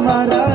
আমার